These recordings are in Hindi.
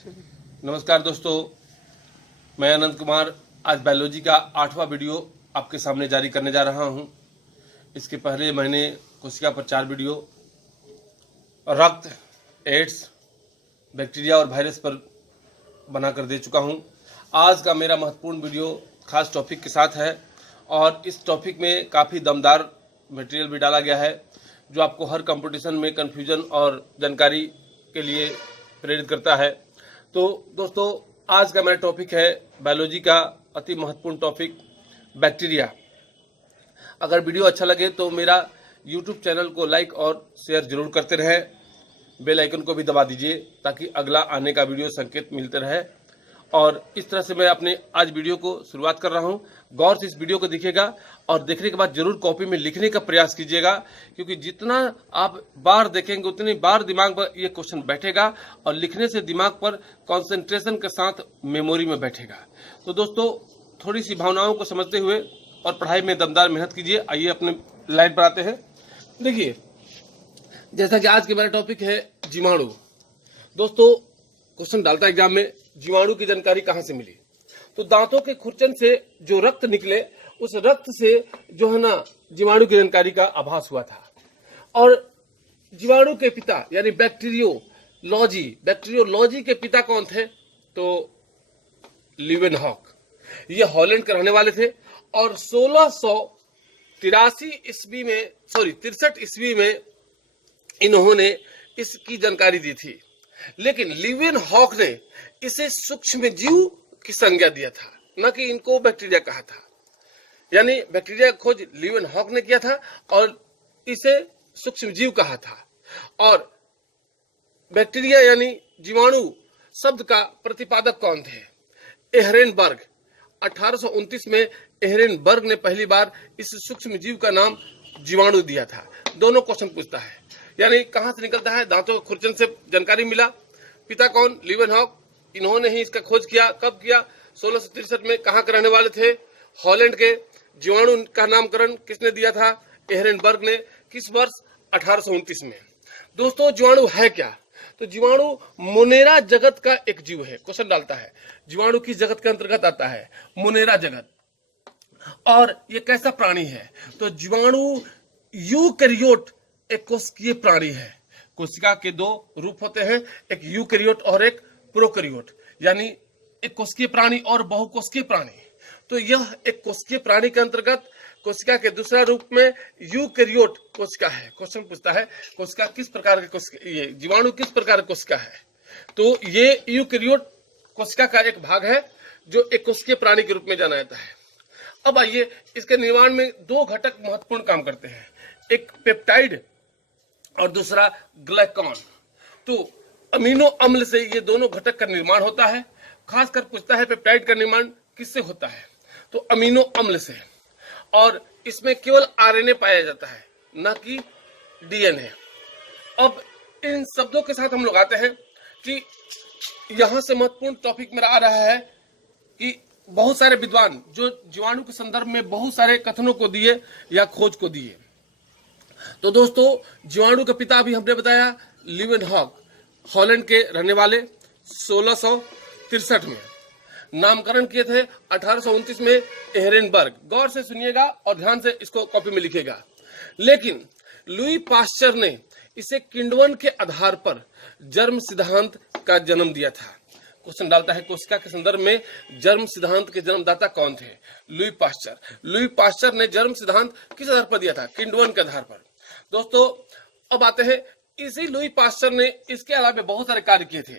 नमस्कार दोस्तों, मैं अनंत कुमार आज बायोलॉजी का 8वां वीडियो आपके सामने जारी करने जा रहा हूं। इसके पहले मैंने कोशिका पर 4 वीडियो रक्त, एड्स, बैक्टीरिया और वायरस पर बनाकर दे चुका हूं। आज का मेरा महत्वपूर्ण वीडियो खास टॉपिक के साथ है और इस टॉपिक में काफ़ी दमदार मटेरियल भी डाला गया है जो आपको हर कंपटीशन में कन्फ्यूजन और जानकारी के लिए प्रेरित करता है। तो दोस्तों, आज का मेरा टॉपिक है बायोलॉजी का अति महत्वपूर्ण टॉपिक बैक्टीरिया। अगर वीडियो अच्छा लगे तो मेरा यूट्यूब चैनल को लाइक और शेयर जरूर करते रहें। बेल आइकन को भी दबा दीजिए ताकि अगला आने का वीडियो संकेत मिलते रहे। और इस तरह से मैं अपने आज वीडियो को शुरुआत कर रहा हूं। गौर से इस वीडियो को देखिएगा और देखने के बाद जरूर कॉपी में लिखने का प्रयास कीजिएगा, क्योंकि जितना आप बार देखेंगे उतनी बार दिमाग पर ये क्वेश्चन बैठेगा और लिखने से दिमाग पर कंसंट्रेशन के साथ मेमोरी में बैठेगा। तो दोस्तों, थोड़ी सी भावनाओं को समझते हुए और पढ़ाई में दमदार मेहनत कीजिए। आइए अपने लाइन पर आते हैं। देखिए, जैसा कि आज के मेरा टॉपिक है जीवाणु। दोस्तों, क्वेश्चन डालता है एग्जाम में, जीवाणु की जानकारी कहां से मिली? तो दांतों के खुरचन से जो रक्त निकले, उस रक्त से जो है ना जीवाणु की जानकारी का आभास हुआ था। और जीवाणु के पिता यानी बैक्टीरियोलॉजी के पिता कौन थे? तो लीवेनहॉक। ये हॉलैंड के रहने वाले थे और 63 ईस्वी में इन्होंने इसकी जानकारी दी थी। लेकिन लीवेनहॉक ने इसे सूक्ष्म जीव की संज्ञा दिया था, न कि इनको बैक्टीरिया कहा था। यानी बैक्टीरिया की खोज लीवेनहॉक ने किया था और इसे सूक्ष्म जीव कहा था। और बैक्टीरिया यानी जीवाणु शब्द का प्रतिपादक कौन थे? एहरेनबर्ग। 1829 में एहरेनबर्ग ने पहली बार इस सूक्ष्म जीव का नाम जीवाणु दिया था। दोनों क्वेश्चन पूछता है, यानी कहां से निकलता है? दांतों के खुरचन से जानकारी मिला। पिता कौन? लीवेनहॉक। इन्होंने ही इसका खोज किया। कब किया? 1663 में। कहां के रहने वाले थे? हॉलैंड के। जीवाणु का नामकरण किसने दिया था? एहरेनबर्ग ने। किस वर्ष? 1829 में। दोस्तों, जीवाणु है क्या? तो जीवाणु मोनेरा जगत का एक जीव है। क्वेश्चन डालता है, जीवाणु किस जगत के अंतर्गत आता है? मोनेरा जगत। और ये कैसा प्राणी है? तो जीवाणु यूकैरियोट एक कोशिकीय प्राणी है। कोशिका के 2 रूप होते हैं, एक यूकैरियोट और एक प्रोकैरियोट, यानी एक कोशिकीय प्राणी और बहुकोशिकीय प्राणी। तो यह एक कोशिकीय प्राणी के अंतर्गत कोशिका के दूसरा रूप में यूकैरियोट कोशिका है। क्वेश्चन पूछता है, कोशिका किस प्रकार की ये जीवाणु किस प्रकार की कोशिका है? तो ये यूकैरियोट कोशिका का एक भाग है जो एक कोशिकीय प्राणी के रूप में जाना जाता है। अब आइए, इसके निर्माण में 2 घटक महत्वपूर्ण काम करते हैं, एक पेप्टाइड और दूसरा ग्लाइकॉन। तो अमीनो अम्ल से ये दोनों घटक का निर्माण होता है। खासकर पूछता है पेप्टाइड का निर्माण किससे होता है? तो अमीनो अम्ल से। और इसमें केवल आरएनए पाया जाता है, न कि डीएनए। अब इन शब्दों के साथ हम लोग आते हैं कि यहां से महत्वपूर्ण टॉपिक मेरा आ रहा है कि बहुत सारे विद्वान जो जीवाणु के संदर्भ में बहुत सारे कथनों को दिए या खोज को दिए। तो दोस्तों, जीवाणु का पिता भी हमने बताया लीवेनहॉक, हॉलैंड के रहने वाले, 1663 में। नामकरण किए थे 1829 में एहरेनबर्ग। गौर से सुनिएगा और ध्यान से इसको कॉपी में लिखिएगा। लेकिन लुई पाश्चर ने इसे किण्वन के आधार पर जर्म सिद्धांत का जन्म दिया था। क्वेश्चन डालता है, कोशिका के संदर्भ में जर्म सिद्धांत के जन्मदाता कौन थे? Louis Pasteur. लुई पाश्चर ने जर्म सिद्धांत किस आधार पर दिया था? किण्वन के आधार पर। दोस्तों, अब आते हैं, इसी लुई पाश्चर ने इसके अलावा बहुत सारे कार्य किए थे।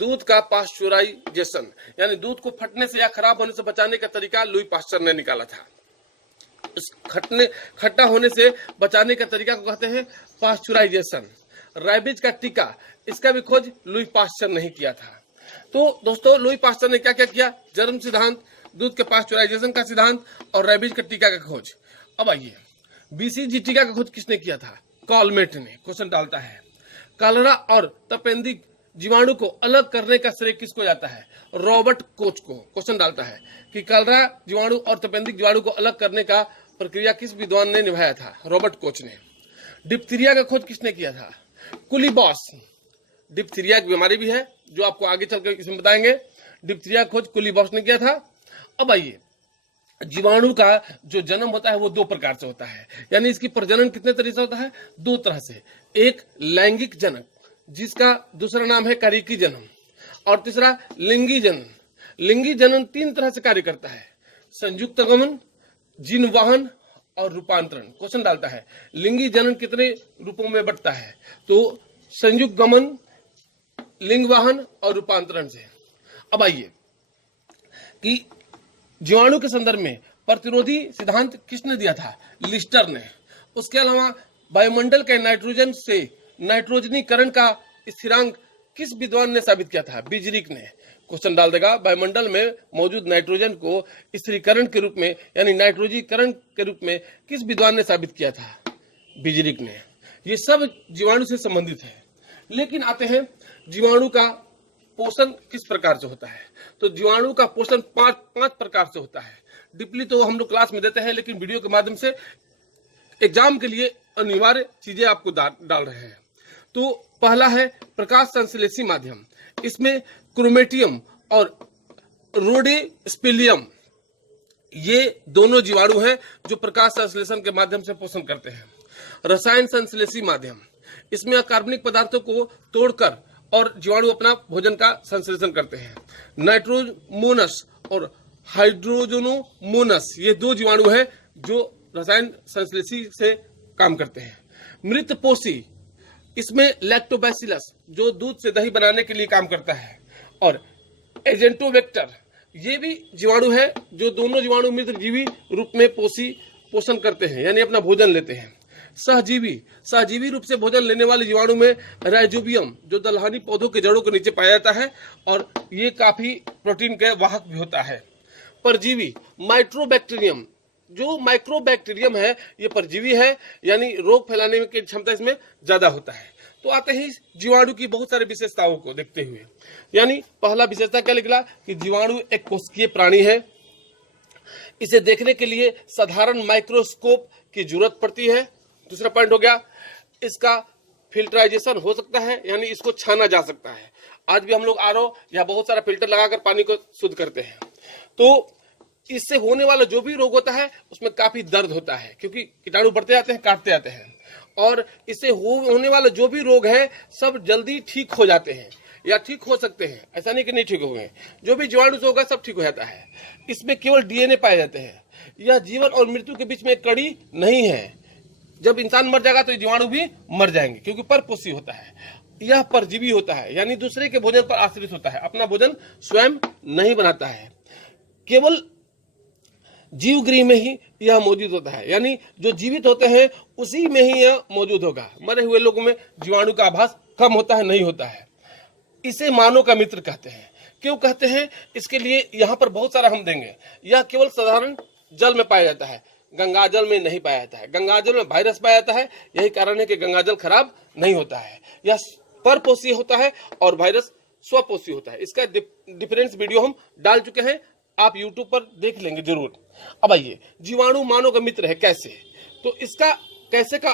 दूध का पाश्चराइजेशन, यानी दूध को फटने से या खराब होने से बचाने का तरीका लुई पाश्चर ने निकाला था। इस खट्टा होने से बचाने का तरीका को कहते हैं पाश्चराइजेशन। रैबीज का टीका, इसका भी खोज लुई पाश्चर ने किया था। तो दोस्तों, लुई पाश्चर ने क्या क्या किया? जर्म सिद्धांत, दूध के पाश्चराइजेशन का सिद्धांत और रैबीज का टीका का खोज। अब आइए, बीसीजी टीका का खोज किसने किया था? कॉलमेट ने। क्वेश्चन डालता है, कलरा और तपेंदिक जीवाणु को अलग करने का श्रेय किसको जाता है? रॉबर्ट कोच को। क्वेश्चन डालता है कि कलरा जीवाणु और तपेंदिक जीवाणु को अलग करने का प्रक्रिया किस विद्वान ने निभाया था? रॉबर्ट कोच ने। डिप्थीरिया का खोज किसने किया था? कुलीबॉस। डिप्थीरिया की बीमारी भी है, जो आपको आगे चलकर इसमें बताएंगे। डिप्थीरिया खोज कुलीबॉक्स ने किया था। अब आइए, जीवाणु का जो जन्म होता है वो दो प्रकार से होता है, यानी इसकी प्रजनन कितने तरीके से होता है? दो तरह से। एक लैंगिक जनन, जिसका दूसरा नाम है कारिकी जनन, और तीसरा लिंगी जनन। लिंगी जनन तीन तरह से कार्य करता है: संयुक्त गमन, जीन वाहन और रूपांतरण। क्वेश्चन डालता है लिंगी जनन कितने रूपों में बंटता है? तो संयुक्त गमन, लिंग वाहन और रूपांतरण से। अब आइए कि जीवाणु के संदर्भ में प्रतिरोधी सिद्धांत किसने दिया था? लिस्टर ने। उसके अलावा वायुमंडल के नाइट्रोजन से नाइट्रोजनीकरण का स्थिरांक किस विद्वान ने साबित किया था? बिजरिक ने। क्वेश्चन डाल देगा वायुमंडल में मौजूद नाइट्रोजन को स्थिरीकरण के रूप में यानी नाइट्रोजीकरण के रूप में किस विद्वान ने साबित किया था? बिजरिक ने। ये सब जीवाणु से संबंधित है। लेकिन आते हैं जीवाणु का पोषण किस प्रकार से होता है। तो जीवाणु का पोषण पांच प्रकार से होता है। डीपली तो हम लोग क्लास में देते हैं, लेकिन वीडियो के माध्यम से एग्जाम के लिए अनिवार्य चीजें आपको डाल रहे हैं। तो पहला है प्रकाश संश्लेषी माध्यम। इसमें क्रोमेटियम और रोडेस्पेलियम, ये दोनों जीवाणु हैं जो प्रकाश संश्लेषण के माध्यम से पोषण करते हैं। रसायन संश्लेषी माध्यम, इसमें अकार्बनिक पदार्थों को तोड़कर और जीवाणु अपना भोजन का संश्लेषण करते हैं। नाइट्रोमोनस और हाइड्रोजनोमोनस, ये दो जीवाणु हैं जो रसायन संश्लेषी से काम करते हैं। मृतपोषी, इसमें लैक्टोबैसिलस जो दूध से दही बनाने के लिए काम करता है, और एजेंटोवेक्टर, ये भी जीवाणु है जो दोनों जीवाणु मित्रजीवी रूप में पोषण करते हैं, यानी अपना भोजन लेते हैं। सहजीवी रूप से भोजन लेने वाले जीवाणु में राइजोबियम, जो दलहनी पौधों के जड़ों के नीचे पाया जाता है, और ये काफी प्रोटीन के वाहक भी होता है। परजीवी, माइक्रोबैक्टीरियम, जो माइक्रोबैक्टीरियम है ये परजीवी है, यानी रोग फैलाने की क्षमता इसमें ज्यादा होता है। तो आते हैं जीवाणु की बहुत सारी विशेषताओं को देखते हुए। यानी पहला विशेषता क्या निकला कि जीवाणु एक कोशिकीय प्राणी है। इसे देखने के लिए साधारण माइक्रोस्कोप की जरूरत पड़ती है। दूसरा पॉइंट हो गया, इसका फिल्टराइजेशन हो सकता है, यानी इसको छाना जा सकता है। आज भी हम लोग आरओ या बहुत सारा फिल्टर लगाकर पानी को शुद्ध करते हैं। तो इससे होने वाला जो भी रोग होता है उसमें काफी दर्द होता है, क्योंकि कीटाणु बढ़ते जाते हैं, काटते जाते हैं, और इससे होने वाला जो भी रोग है सब जल्दी ठीक हो जाते हैं या ठीक हो सकते हैं। ऐसा नहीं कि नहीं ठीक हो गए, जो भी जीवाणु से होगा सब ठीक हो जाता है। इसमें केवल डीएनए पाए जाते हैं। यह जीवन और मृत्यु के बीच में एक कड़ी नहीं है। जब इंसान मर जाएगा तो जीवाणु भी मर जाएंगे, क्योंकि परपोषी होता है। यह परजीवी होता है, यानी दूसरे के भोजन पर आश्रित होता है, अपना भोजन स्वयं नहीं बनाता है। केवल जीव गृह में ही यह मौजूद होता है, यानी जो जीवित होते हैं उसी में ही यह मौजूद होगा। मरे हुए लोगों में जीवाणु का आभास कम होता है, नहीं होता है। इसे मानव का मित्र कहते हैं। क्यों कहते हैं? इसके लिए यहाँ पर बहुत सारा हम देंगे। यह केवल साधारण जल में पाया जाता है, गंगाजल में नहीं पाया जाता है। गंगाजल में वायरस पाया जाता है, यही कारण है कि गंगाजल खराब नहीं होता है। यह परपोषी होता है और वायरस स्वपोषी होता है। इसका डिफरेंस वीडियो हम डाल चुके हैं, आप YouTube पर देख लेंगे जरूर। अब आइए, जीवाणु मानव का मित्र है कैसे? तो इसका कैसे का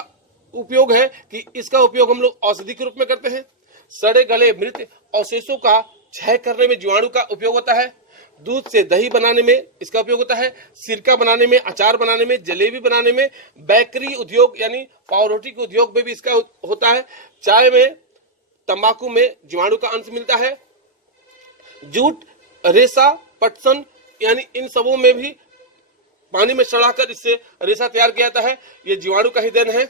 उपयोग है कि इसका उपयोग हम लोग औषधि के रूप में करते हैं। सड़े गले मृत अवशेषों का क्षय करने में जीवाणु का उपयोग होता है। दूध से दही बनाने में इसका उपयोग होता है। सिरका बनाने में, अचार बनाने में, जलेबी बनाने में, बेकरी उद्योग यानी पावरोटी के उद्योग में भी इसका होता है। चाय में, तंबाकू में जीवाणु का अंश मिलता है। जूट, रेशा, पटसन यानी इन सबों में भी पानी में सड़ाकर इससे रेशा तैयार किया जाता है। ये जीवाणु का ही देन है।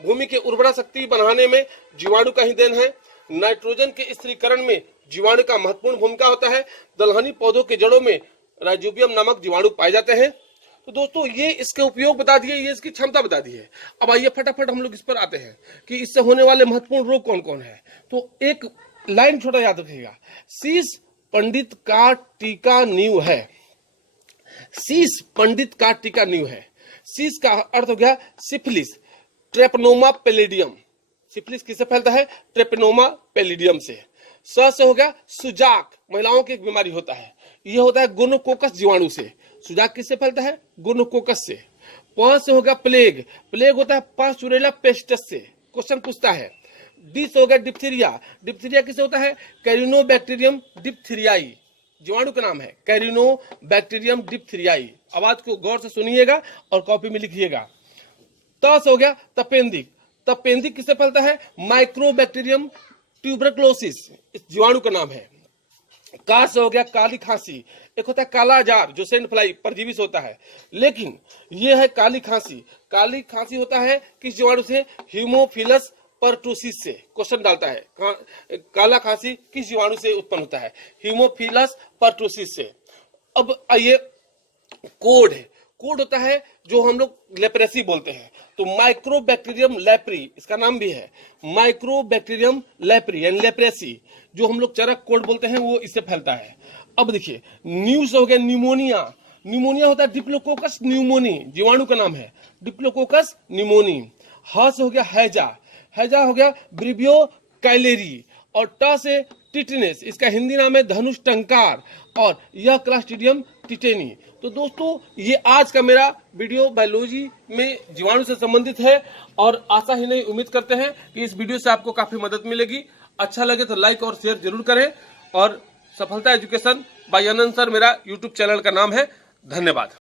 भूमि की उर्वरा शक्ति बढ़ाने में जीवाणु का ही देन है। नाइट्रोजन के स्थिरीकरण में जीवाणु का महत्वपूर्ण भूमिका होता है। दलहनी पौधों के जड़ों में राइजोबियम नामक जीवाणु पाए जाते हैं। तो दोस्तों, ये इसके उपयोग बता दिए, ये इसकी क्षमता बता दी है। अब आइए फटाफट हम लोग इस पर आते हैं कि इससे होने वाले महत्वपूर्ण रोग कौन कौन है। तो एक लाइन छोटा याद रखिएगा, शीश पंडित का टीका नींव है। शीश पंडित का टीका नींव है। शीश का अर्थ हो गया सिफिलिस, ट्रेपनोमा पैलिडियम। सिफिलिस किससे फैलता है? ट्रेपनोमा पैलिडियम से। से हो गया सुजाक, महिलाओं की एक बीमारी होता है, यह होता है गोनोकोकस जीवाणु से। सुजाक किससे फैलता है? गोनोकोकस से। प से हो गया प्लेग। प्लेग होता है पासुरेला पेस्टस से। क्वेश्चन पूछता है डी से हो गया डिप्थीरिया। डिप्थीरिया किसे होता है? कैरिनोबैक्टीरियम डिप्थीरियाई, जीवाणु का नाम है कैरिनोबैक्टीरियम डिप्थीरियाई। आवाज को गौर से सुनिएगा और कॉपी में लिखिएगा। त से हो गया तपेंदिक। तपेंदिक किससे फैलता है? माइक्रोबैक्टीरियम ट्यूबरक्लोसिस, इस जीवाणु का नाम है। का से हो गया काली खांसी। एक होता है काला जार जो सेंड फ्लाई परजीवी से होता है, लेकिन यह है काली खांसी। काली खांसी होता है किस जीवाणु से? हीमोफिलस पर्टुसिस से। क्वेश्चन डालता है काला खांसी किस जीवाणु से उत्पन्न होता है? हीमोफिलस पर्टुसिस से। अब आइए कोड है। कोड होता है जो हम लोग लेप्रेसी बोलते हैं, तो माइक्रोबैक्टीरियम लेप्री इसका नाम भी है, माइक्रोबैक्टीरियम लेप्री यानी लेप्रेसी, जो हम लोग चरक कोड बोलते हैं, वो इससे फैलता है। अब देखिए न्यूज हो गया न्यूमोनिया। न्यूमोनिया होता है डिप्लोकोकस न्यूमोनी, जीवाणु का नाम है डिप्लोकोकस न्यूमोनी। ह से हो गया हैजा। हैजा हो गया ब्रिबियो कैलेरी। और ट से टिटनेस, इसका हिंदी नाम है धनुष टंकार, और यह क्लास्ट्रीडियम टिटेनी। तो दोस्तों ये आज का मेरा वीडियो बायोलॉजी में जीवाणु से संबंधित है, और आशा ही नहीं उम्मीद करते हैं कि इस वीडियो से आपको काफी मदद मिलेगी। अच्छा लगे तो लाइक और शेयर जरूर करें, और सफलता एजुकेशन बाय अनंत सर मेरा यूट्यूब चैनल का नाम है। धन्यवाद।